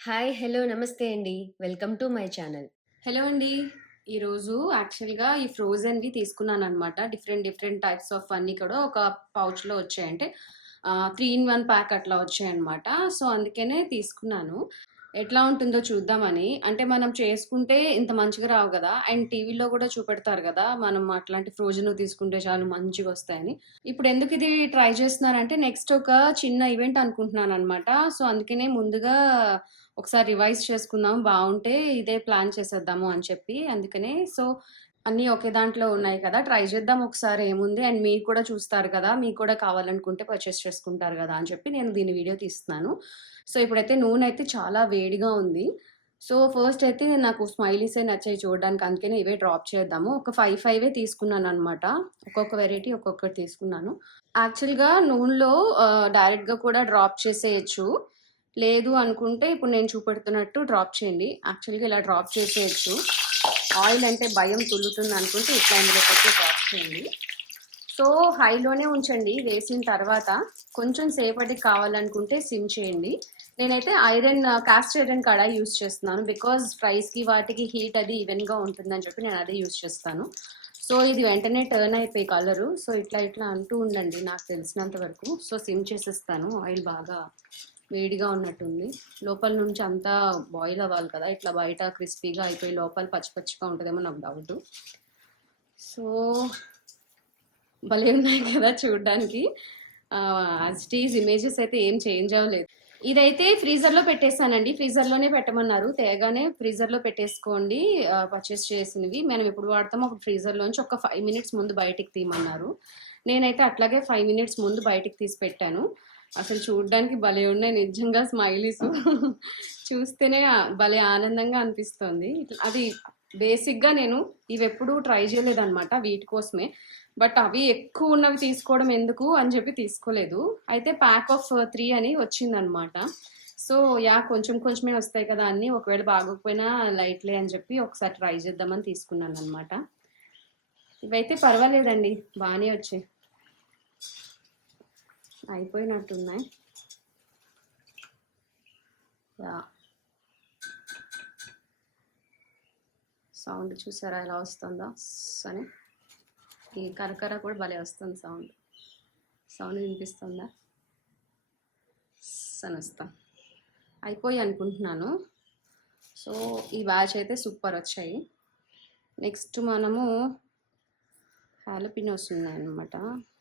Hi! Hello! నమస్తే అండి. Welcome to my channel. Hello అండి. ఈరోజు యాక్చువల్‌గా ఈ ఫ్రోజెన్‌వి తీసుకున్నాననమాట. డిఫరెంట్ డిఫరెంట్ టైప్స్ ఆఫ్ అన్నీ కూడా ఒక పౌచ్‌లో వచ్చాయంటే త్రీ ఇన్ వన్ ప్యాక్ అట్లా వచ్చాయన్నమాట. సో, అందుకనే తీసుకున్నాను. ఎట్లా ఉంటుందో చూద్దామని. అంటే మనం చేసుకుంటే ఇంత మంచిగా రావు కదా అండ్ టీవీలో కూడా చూపెడతారు కదా మనం అట్లాంటి ఫ్రోజన్ తీసుకుంటే చాలు మంచిగొస్తాయని. ఇప్పుడు ఎందుకు ఇది ట్రై చేస్తున్నానంటే నెక్స్ట్ ఒక చిన్న ఈవెంట్ అనుకుంటున్నాను అనమాట సో, అందుకనే ముందుగా ఒకసారి రివైజ్ చేసుకుందాం. బాగుంటే ఇదే ప్లాన్ చేసేద్దాము అని చెప్పి అందుకనే సో, అన్నీ ఒకే దాంట్లో ఉన్నాయి కదా! ట్రై చేద్దాం ఒకసారి ఏముంది. అండ్ మీరు కూడా చూస్తారు కదా! మీకు కూడా కావాలనుకుంటే పర్చేస్ చేసుకుంటారు కదా అని చెప్పి నేను దీని వీడియో తీస్తున్నాను. సో, ఇప్పుడైతే నూనె అయితే చాలా వేడిగా ఉంది. సో, ఫస్ట్ అయితే నేను నాకు స్మైలీసే నచ్చాయి చూడడానికి. అందుకనే ఇవే డ్రాప్ చేద్దాము. ఒక ఫైవ్ ఫైవ్ తీసుకున్నాను అనమాట ఒక్కొక్క వెరైటీ ఒక్కొక్కటి తీసుకున్నాను. యాక్చువల్‌గా నూనెలో డైరెక్ట్‌గా కూడా డ్రాప్ చేసేయొచ్చు. లేదు అనుకుంటే ఇప్పుడు నేను చూపెడుతున్నట్టు డ్రాప్ చేయండి. యాక్చువల్‌గా ఇలా డ్రాప్ చేసేయచ్చు ఆయిల్ అంటే భయం తుల్లుతుంది అనుకుంటే ఇట్లా ఇందులోకొచ్చి డ్రాప్ చేయండి. సో, హైలోనే ఉంచండి వేసిన తర్వాత. కొంచెం సేపటికి కావాలనుకుంటే సిమ్ చేయండి. నేనైతే iron cast iron kadai use చేస్తున్నాను. బికాజ్ ఫ్రైస్‌కి వాటికి హీట్ అది ఈవెన్‌గా ఉంటుందని చెప్పి నేను అదే యూజ్ చేస్తాను. సో, ఇది వెంటనే టర్న్ అయిపోయి కలరు. సో, ఇట్లా ఇట్లా అంటూ ఉండండి నాకు తెలిసినంత వరకు. సో, సిమ్ చేసేస్తాను. ఆయిల్ బాగా వేడిగా ఉన్నట్టుంది. లోపల నుంచి అంతా బాయిల్ అవ్వాలి కదా! ఇట్లా బయట క్రిస్పీగా అయిపోయి లోపల పచ్చి పచ్చిగా ఉంటుందేమో నాకు డౌట్ సో, భలే ఉన్నాయి కదా చూడడానికి ఆహ్, యాజ్ ఇట్ ఈజ్ ఇమేజెస్ అయితే ఏం చేంజ్ అవ్వలేదు. ఇదైతే ఫ్రీజర్‌లో పెట్టేసానండి. ఫ్రీజర్‌లోనే పెట్టమన్నారు. తేగానే ఫ్రీజర్‌లో పెట్టేసుకోండి పర్చేస్ చేసినవి. మనం ఎప్పుడు వాడతామో అప్పుడు ఫ్రీజర్‌లోంచి ఒక ఫైవ్ మినిట్స్ ముందు బయటికి తీయమన్నారు. నేనైతే అట్లాగే ఫైవ్ మినిట్స్ ముందు బయటికి తీసి పెట్టాను. అసలు చూడడానికి భలే ఉన్నాయి నిజంగా స్మైలీస్ చూస్తేనే భలే ఆనందంగా అనిపిస్తోంది. అది బేసిక్‌గా నేను ఇవి ఎప్పుడు ట్రై చేయలేదనమాట వీటి కోసమే. బట్ అవి ఎక్కువ ఉన్నవి తీసుకోవడం ఎందుకు అని చెప్పి తీసుకోలేదు. అయితే ప్యాక్ ఆఫ్ త్రీ అని వచ్చిందనమాట. సో, యా కొంచెం కొంచెమే వస్తాయి కదా! అన్నీ ఒకవేళ బాగోకపోయినా లైట్‌లే అని చెప్పి ఒకసారి ట్రై చేద్దామని తీసుకున్నాను అనమాట ఇవైతే పర్వాలేదండి. బాగానే వచ్చాయి. అయిపోయినట్టున్నాయి. యా సౌండ్ చూసారా ఎలా వస్తుందో అని. ఈ కరకర కూడా భలే వస్తుంది సౌండ్. సౌండ్ వినిపిస్తుందా? స్ అని వస్తుంది. అనుకుంటున్నాను. సో, ఈ బ్యాచ్ అయితే సూపర్ వచ్చాయి. నెక్స్ట్ మనము హ్యాలపినోస్ ఉన్నాయన్నమాట.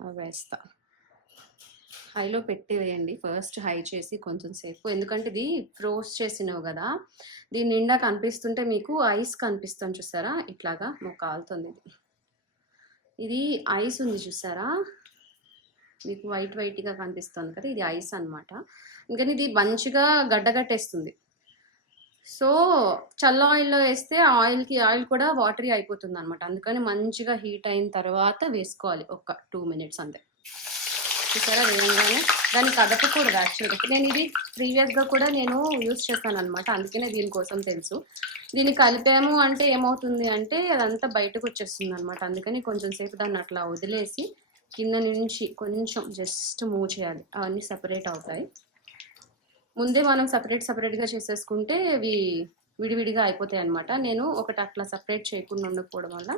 అవి వేస్తాను హైలో పెట్టివేయండి ఫస్ట్ హై చేసి కొంచెం సేపు. ఎందుకంటే ఇది ఫ్రోజ్ చేసినవి కదా దీని నిండా కనిపిస్తుంటే మీకు ఐస్ కనిపిస్తుంది చూసారా? ఇట్లాగా మాకు కాలుతుంది ఇది. ఇది ఐస్ ఉంది చూసారా? మీకు వైట్ వైట్‌గా కనిపిస్తుంది కదా! ఇది ఐస్ అనమాట. అందుకని ఇది మంచిగా గడ్డగట్టేస్తుంది. సో, చల్ల ఆయిల్‌లో వేస్తే ఆయిల్‌కి ఆయిల్ కూడా వాటరీ అయిపోతుంది అనమాట అందుకని మంచిగా హీట్ అయిన తర్వాత వేసుకోవాలి. ఒక టూ మినిట్స్ అంతే. చూసారా వేయంగానే దాన్ని కదపకూడదు యాక్చువల్‌గా. నేను ఇది ప్రీవియస్‌గా కూడా నేను యూజ్ చేశాననమాట. అందుకనే దీనికోసం తెలుసు. దీన్ని కలిపాము అంటే ఏమవుతుంది అంటే అదంతా బయటకు వచ్చేస్తుంది అనమాట అందుకని కొంచెం సేపు దాన్ని అట్లా వదిలేసి కింద నుంచి కొంచెం జస్ట్ మూవ్ చేయాలి. అవన్నీ సపరేట్ అవుతాయి. ముందే మనం సెపరేట్ సపరేట్గా చేసేసుకుంటే అవి విడివిడిగా అయిపోతాయి అనమాట నేను ఒకటి అట్లా సెపరేట్ చేయకుండా ఉండకపోవడం వల్ల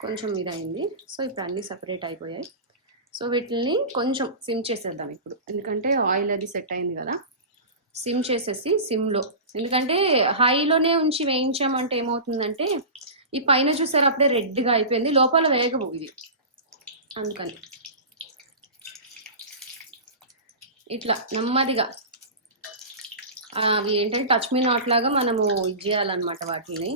కొంచెం ఇదైంది సో, ఇప్పుడు అన్నీ సపరేట్ అయిపోయాయి. సో, వీటిని కొంచెం సిమ్ చేసేద్దాం ఇప్పుడు. ఎందుకంటే ఆయిల్ అది సెట్ అయింది కదా సిమ్ చేసేసి సిమ్‌లో ఎందుకంటే హైలోనే ఉంచి వేయించామంటే ఏమవుతుందంటే ఈ పైన చూసారా అప్పుడే రెడ్‌గా అయిపోయింది. లోపల వేగవు ఇది. అందుకని. ఇట్లా నెమ్మదిగా అవి ఏంటంటే టచ్ మీ నాట్ లాగా మనము ఇది చేయాలన్నమాట వాటిల్ని.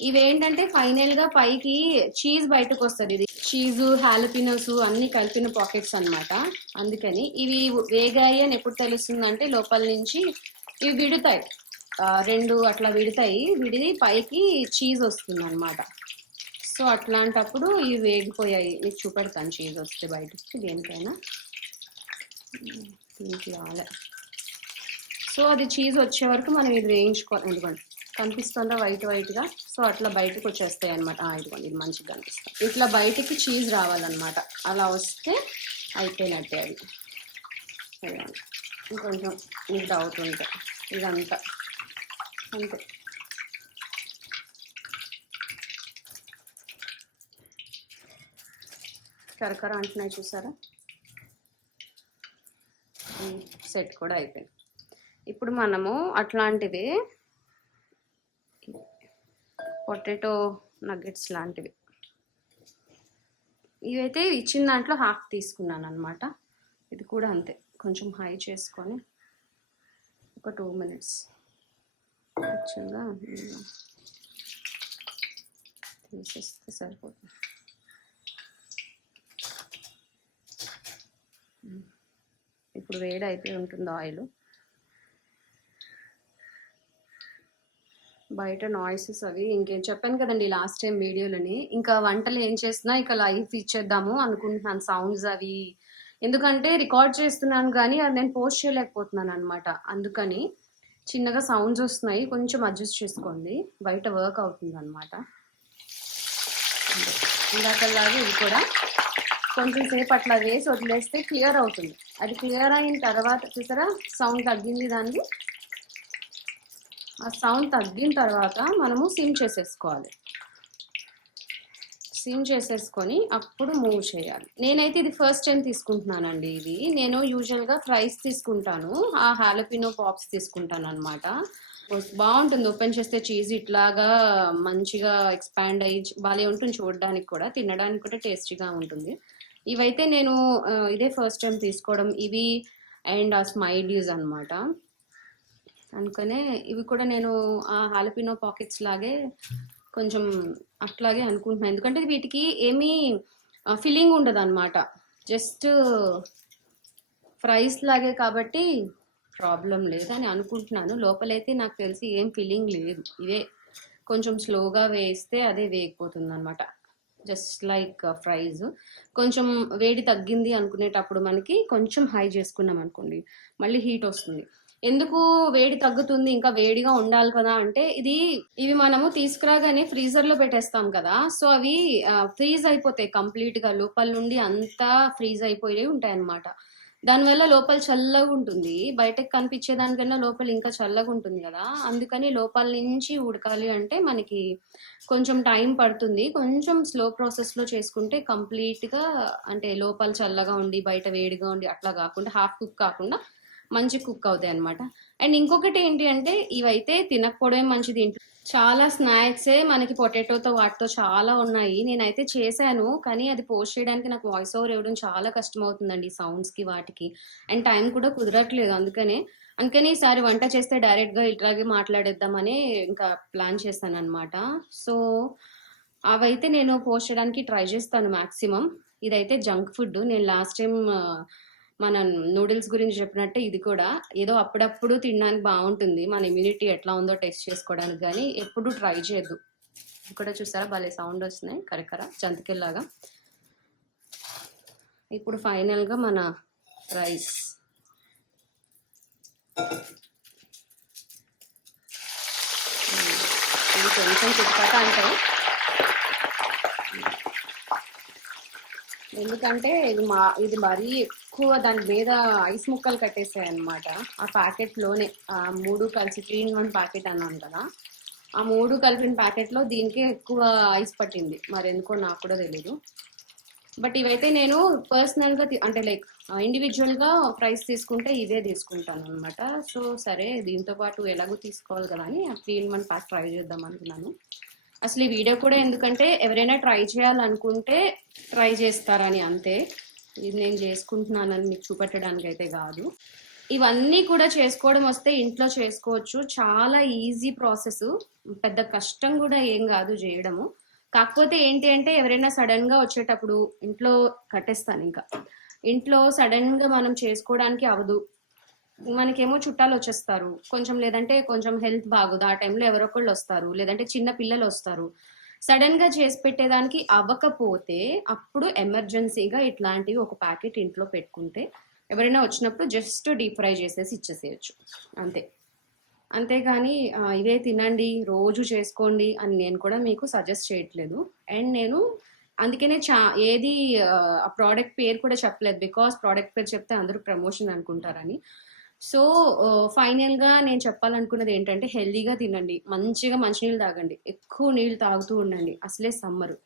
ఇవేంటంటే ఫైనల్‌గా పైకి చీజ్ బయటకొస్తది. ఇది చీజు, హాలపినోస్ అన్నీ కలిపిన పాకెట్స్ అన్నమాట. అందుకని ఇవి వేగాయి అని ఎప్పుడు తెలుస్తుందంటే లోపల నుంచి ఇవి విడుతాయి. రెండు అట్లా విడతాయి. విడిది పైకి చీజ్ వస్తుంది అనమాట సో, అట్లాంటప్పుడు ఇవి వేగిపోయాయి. మీకు చూపెడతాను చీజ్ వస్తే బయటకి దేనికైనా. హ్మ్. దీనికి రాలే. సో, అది చీజ్ వచ్చే వరకు మనం ఇది వేయించుకోవాలి. ఎందుకంటే కనిపిస్తుందా వైట్ వైట్‌గా? సో, అట్లా బయటకొచ్చేస్తాయి అన్నమాట. అనమాట ఇదిగోండి ఇది మంచిగా కనిపిస్తుంది. ఇట్లా బయటికి చీజ్ రావాలన్నమాట. అలా వస్తే అయిపోయినట్టే అది. ఇంకొంచెం మీకు డౌట్ ఉంటే ఇదంతా అంతే కరకర అంటున్నాయి చూసారా సెట్ కూడా అయిపోయింది ఇప్పుడు మనము అట్లాంటివి పొటాటో నగ్గెట్స్ లాంటివి. ఇవైతే ఇచ్చిన దాంట్లో హాఫ్ తీసుకున్నాను అనమాట ఇది కూడా అంతే కొంచెం హై చేసుకొని ఒక టూ మినిట్స్ యాక్చువల్గా తీసేస్తే సరిపోతుంది. ఇప్పుడు వేడి అయితే ఉంటుంది ఆయిల్. బయట నాయిసెస్ అవి ఇంకేం చెప్పాను కదండి లాస్ట్ టైం వీడియోలని. ఇంకా వంటలు ఏం చేసినా ఇక లైవ్ ఇచ్చేద్దాము అనుకుంటున్నాను సౌండ్స్ అవి. ఎందుకంటే రికార్డ్ చేస్తున్నాను కానీ అది నేను పోస్ట్ చేయలేకపోతున్నాను అనమాట అందుకని చిన్నగా సౌండ్స్ వస్తున్నాయి కొంచెం అడ్జస్ట్ చేసుకోండి. బయట వర్క్ అవుతుంది అనమాట ఇందాకలాగే ఇది కూడా కొంచెం సేపు అట్లా వేసి వదిలేస్తే క్లియర్ అవుతుంది. అది క్లియర్ అయిన తర్వాత చూసారా? సౌండ్ తగ్గింది దాన్ని ఆ సౌండ్ తగ్గిన తర్వాత మనము సిమ్ చేసేసుకోవాలి. సిమ్ చేసేసుకొని అప్పుడు మూవ్ చేయాలి. నేనైతే ఇది ఫస్ట్ టైం తీసుకుంటున్నానండి ఇది. నేను యూజువల్గా ఫ్రైస్ తీసుకుంటాను. ఆ హాలపినో పాప్స్ తీసుకుంటాను అనమాట బాగుంటుంది. ఓపెన్ చేస్తే చీజ్ ఇట్లాగా మంచిగా ఎక్స్పాండ్ అయ్యి బాగా ఉంటుంది చూడడానికి కూడా. తినడానికి కూడా టేస్టీగా ఉంటుంది. ఇవైతే నేను ఇదే ఫస్ట్ టైం తీసుకోవడం. ఇవి అండ్ ఆ స్మైలీస్ అన్నమాట. అందుకనే ఇవి కూడా నేను ఆ హాలపినో పాకెట్స్ లాగే కొంచెం అట్లాగే అనుకుంటున్నాను ఎందుకంటే వీటికి ఏమీ ఫిల్లింగ్ ఉండదు అనమాట జస్ట్ ఫ్రైస్ లాగే కాబట్టి ప్రాబ్లం లేదు అని అనుకుంటున్నాను. లోపలైతే నాకు తెలిసి ఏం ఫిల్లింగ్ లేదు. ఇవే కొంచెం స్లోగా వేస్తే అదే వేగిపోతుంది అనమాట జస్ట్ లైక్ ఫ్రైజ్ కొంచెం వేడి తగ్గింది అనుకునేటప్పుడు మనకి కొంచెం హై చేసుకున్నాం అనుకోండి మళ్ళీ హీట్ వస్తుంది. ఎందుకు వేడి తగ్గుతుంది ఇంకా వేడిగా ఉండాలి కదా అంటే ఇది ఇవి మనము తీసుకురాగానే ఫ్రీజర్లో పెట్టేస్తాం కదా. సో అవి ఫ్రీజ్ అయిపోతాయి కంప్లీట్గా. లోపల నుండి అంతా ఫ్రీజ్ అయిపోయి ఉంటాయి అన్నమాట దానివల్ల లోపల చల్లగా ఉంటుంది. బయటకు కనిపించే దానికన్నా లోపల ఇంకా చల్లగా ఉంటుంది కదా. అందుకని లోపల నుంచి ఉడకాలి అంటే మనకి కొంచెం టైం పడుతుంది. కొంచెం స్లో ప్రాసెస్లో చేసుకుంటే కంప్లీట్గా అంటే లోపల చల్లగా ఉండి బయట వేడిగా ఉండి అట్లా కాకుండా హాఫ్ కుక్ కాకుండా మంచి కుక్ అవుతాయి అనమాట అండ్ ఇంకొకటి ఏంటి అంటే ఇవైతే తినకపోవడమే మంచిది. ఇంట్లో చాలా స్నాక్సే మనకి పొటాటోతో వాటితో చాలా ఉన్నాయి. నేనైతే చేశాను కానీ అది పోస్ట్ చేయడానికి నాకు వాయిస్ ఓవర్ ఇవ్వడం చాలా కష్టం అవుతుందండి సౌండ్స్కి వాటికి. అండ్ టైం కూడా కుదరట్లేదు అందుకనే. అందుకని ఈసారి వంట చేస్తే డైరెక్ట్గా ఇట్లాగే మాట్లాడేద్దామని ఇంకా ప్లాన్ చేస్తాను అనమాట సో అవైతే నేను పోస్ట్ చేయడానికి ట్రై చేస్తాను మాక్సిమం. ఇదైతే జంక్ ఫుడ్ నేను లాస్ట్ టైం మన నూడిల్స్ గురించి చెప్పినట్టే ఇది కూడా ఏదో అప్పుడప్పుడు తినడానికి బాగుంటుంది. మన ఇమ్యూనిటీ ఎట్లా ఉందో టెస్ట్ చేసుకోవడానికి కానీ ఎప్పుడు ట్రై చేయొద్దు. ఇక్కడ చూసారా? భలే సౌండ్ వస్తున్నాయి. కరకర జంతికల్లాగా. ఇప్పుడు ఫైనల్గా మన రైస్ ఇది కొంచెం చిట్పట అంటే ఎందుకంటే ఇది మా ఇది మరీ ఎక్కువ దాని మీద ఐస్ ముక్కలు కట్టేసాయి అనమాట ఆ ప్యాకెట్లోనే ఆ మూడు కలిసి త్రీ ఇన్ వన్ ప్యాకెట్ అన్నాను కదా. ఆ మూడు కలిపిన ప్యాకెట్లో దీనికే ఎక్కువ ఐస్ పట్టింది. మరి ఎందుకో నాకు కూడా తెలీదు. బట్ ఇవైతే నేను పర్సనల్గా అంటే లైక్ ఇండివిజువల్గా ప్రైస్ తీసుకుంటే ఇదే తీసుకుంటాను అనమాట సో సరే దీంతో పాటు ఎలాగో తీసుకోవాలి కదా అని three in one pack try చేద్దాం అనుకున్నాను. అసలు ఈ వీడియో కూడా ఎందుకంటే ఎవరైనా ట్రై చేయాలనుకుంటే ట్రై చేస్తారని అంతే. ఇది నేను చేసుకుంటున్నానని మీకు చూపెట్టడానికి అయితే కాదు. ఇవన్నీ కూడా చేసుకోవడం వస్తే ఇంట్లో చేసుకోవచ్చు. చాలా ఈజీ ప్రాసెస్. పెద్ద కష్టం కూడా ఏం కాదు చేయడము. కాకపోతే ఏంటి అంటే ఎవరైనా సడన్గా వచ్చేటప్పుడు ఇంట్లో కట్టేస్తాను ఇంకా. ఇంట్లో సడన్గా మనం చేసుకోవడానికి అవదు. మనకేమో చుట్టాలు వచ్చేస్తారు. కొంచెం లేదంటే కొంచెం హెల్త్ బాగోదు. ఆ టైంలో ఎవరొకళ్ళు వస్తారు. లేదంటే చిన్న పిల్లలు వస్తారు. సడన్గా చేసి పెట్టేదానికి అవ్వకపోతే అప్పుడు ఎమర్జెన్సీగా ఇట్లాంటివి ఒక ప్యాకెట్ ఇంట్లో పెట్టుకుంటే ఎవరైనా వచ్చినప్పుడు జస్ట్ డీప్ ఫ్రై చేసేసి ఇచ్చేసేయచ్చు. అంతే. అంతేగాని ఇవే తినండి రోజు చేసుకోండి అని నేను కూడా మీకు సజెస్ట్ చేయట్లేదు. అండ్ నేను అందుకనే చా ఏది ఆ ప్రోడక్ట్ పేరు కూడా చెప్పలేదు. బికాస్ ప్రోడక్ట్ పేరు చెప్తే అందరూ ప్రమోషన్ అనుకుంటారని. సో ఫైనల్‌గా నేను చెప్పాలనుకున్నది ఏంటంటే హెల్దీగా తినండి. మంచిగా మంచినీళ్ళు తాగండి. ఎక్కువ నీళ్ళు తాగుతూ ఉండండి. అసలే సమ్మరు.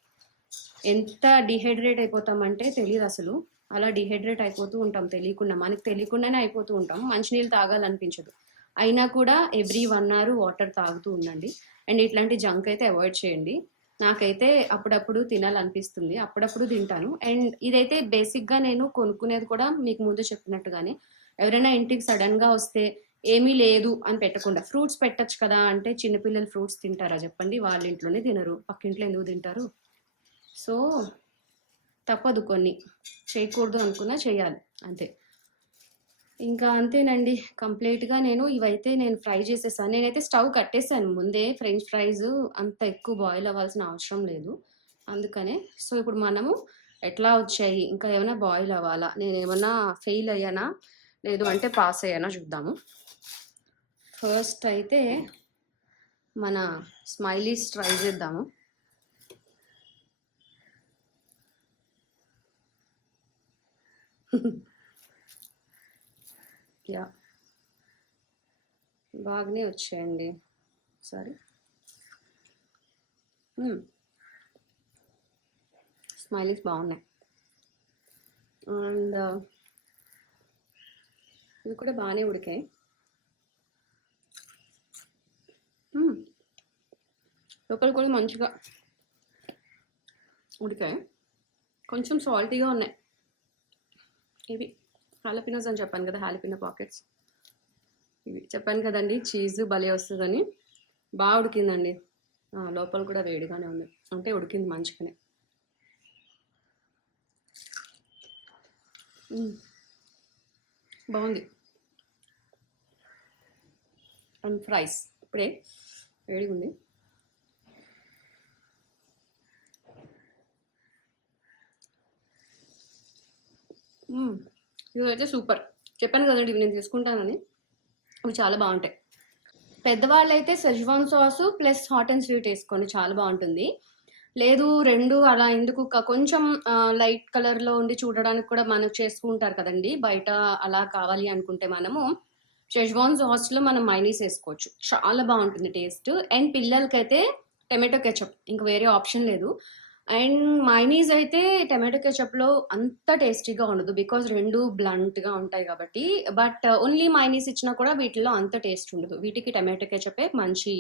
ఎంత డిహైడ్రేట్ అయిపోతామంటే తెలియదు అసలు అలా డిహైడ్రేట్ అయిపోతూ ఉంటాం తెలియకుండా. మనకు తెలియకుండానే అయిపోతూ ఉంటాం. మంచినీళ్ళు తాగాలనిపించదు. అయినా కూడా ఎవ్రీ వన్ అవర్ వాటర్ తాగుతూ ఉండండి. అండ్ ఇట్లాంటి జంక్ అయితే అవాయిడ్ చేయండి. నాకైతే అప్పుడప్పుడు తినాలనిపిస్తుంది. అప్పుడప్పుడు తింటాను. అండ్ ఇదైతే బేసిక్‌గా నేను కొనుక్కునేది కూడా మీకు ముందు చెప్పినట్టుగానే ఎవరైనా ఇంటికి సడెన్‌గా వస్తే ఏమీ లేదు అని పెట్టకుండా ఫ్రూట్స్ పెట్టచ్చు కదా! అంటే చిన్నపిల్లలు ఫ్రూట్స్ తింటారా చెప్పండి? వాళ్ళ ఇంట్లోనే తినరు. పక్కింట్లో ఎందుకు తింటారు? సో, తప్పదు కొన్ని. చేయకూడదు అనుకున్నా చేయాలి. అంతే. ఇంకా అంతేనండి. కంప్లీట్‌గా నేను ఇవైతే నేను ఫ్రై చేసేసాను. నేనైతే స్టవ్ కట్టేసాను ముందే. ఫ్రెంచ్ ఫ్రైస్ అంత ఎక్కువ బాయిల్ అవ్వాల్సిన అవసరం లేదు. అందుకనే. సో, ఇప్పుడు మనము ఎట్లా వచ్చాయి? ఇంకా ఏమైనా బాయిల్ అవ్వాలా? నేను ఏమైనా ఫెయిల్ అయ్యానా? లేదు అంటే పాస్ అయ్యానా చూద్దాము. ఫస్ట్ అయితే మన స్మైలీస్ ట్రై చేద్దాము. యా బాగానే వచ్చాయండి. Sorry smileys hmm. బాగున్నాయి. అండ్ ఇవి కూడా బాగానే ఉడికాయి. లోపల కూడా మంచిగా ఉడికాయి. కొంచెం సాల్టీగా ఉన్నాయి. ఇవి హాలపినోస్ అని చెప్పాను కదా! Jalapeno pockets. ఇవి చెప్పాను కదండి చీజ్ భలే వస్తుందని బాగా ఉడికిందండి. లోపల కూడా వేడిగానే ఉంది. అంటే ఉడికింది మంచిగానే. బాగుంది అండ్ ఫ్రైస్ ఇప్పుడే వేడిగా ఉంది ఇదైతే సూపర్. చెప్పాను కదండి ఇవి నేను తీసుకుంటానని. ఇవి చాలా బావుంటాయి. పెద్దవాళ్ళైతే schezwan sauce plus hot and sweet వేసుకోండి చాలా బాగుంటుంది లేదు రెండు అలా ఎందుకు కొంచెం లైట్ కలర్‌లో ఉండి చూడడానికి కూడా మనం చేసుకుంటారు కదండి కదండీ! బయట అలా కావాలి అనుకుంటే మనము షెజ్వాన్ సాస్‌లో మనం మైనీస్ వేసుకోవచ్చు చాలా బాగుంటుంది టేస్ట్. అండ్ పిల్లలకైతే టమాటో కెచప్. ఇంక వేరే ఆప్షన్ లేదు. అండ్ మైనీస్ అయితే టమాటో కెచప్‌లో అంత టేస్టీగా ఉండదు. బికాజ్ రెండు బ్లంట్‌గా ఉంటాయి కాబట్టి. బట్ ఓన్లీ మైనీస్ ఇచ్చినా కూడా వీటిలో అంత టేస్ట్ ఉండదు. వీటికి టమాటో కెచపే మంచి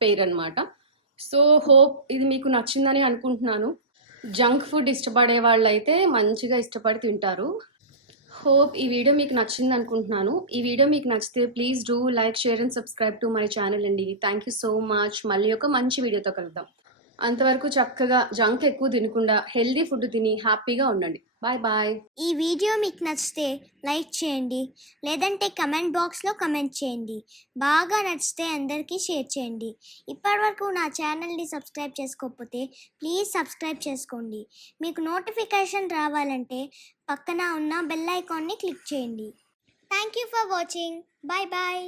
పేరు అనమాట సో, హోప్ ఇది మీకు నచ్చిందని అనుకుంటున్నాను. జంక్ ఫుడ్ ఇష్టపడే వాళ్ళైతే మంచిగా ఇష్టపడి తింటారు. హోప్ ఈ వీడియో మీకు నచ్చింది అనుకుంటున్నాను ఈ వీడియో మీకు నచ్చితే please do like, share and subscribe to my channel అండి. Thank you so much. మళ్ళీ ఒక మంచి వీడియోతో కలుద్దాం. అంతవరకు చక్కగా జంక్ ఎక్కువ తినకుండా హెల్దీ ఫుడ్ తిని హ్యాపీగా ఉండండి. Bye bye. ఈ వీడియో మీకు నచ్చితే లైక్ చేయండి లేదంటే కమెంట్ బాక్స్లో కమెంట్ చేయండి. బాగా నచ్చితే అందరికీ షేర్ చేయండి. ఇప్పటివరకు నా ఛానల్ని సబ్స్క్రైబ్ చేసుకోకపోతే ప్లీజ్ సబ్స్క్రైబ్ చేసుకోండి. మీకు నోటిఫికేషన్ రావాలంటే పక్కన ఉన్న బెల్ ఐకాన్ని క్లిక్ చేయండి. Thank you for watching bye bye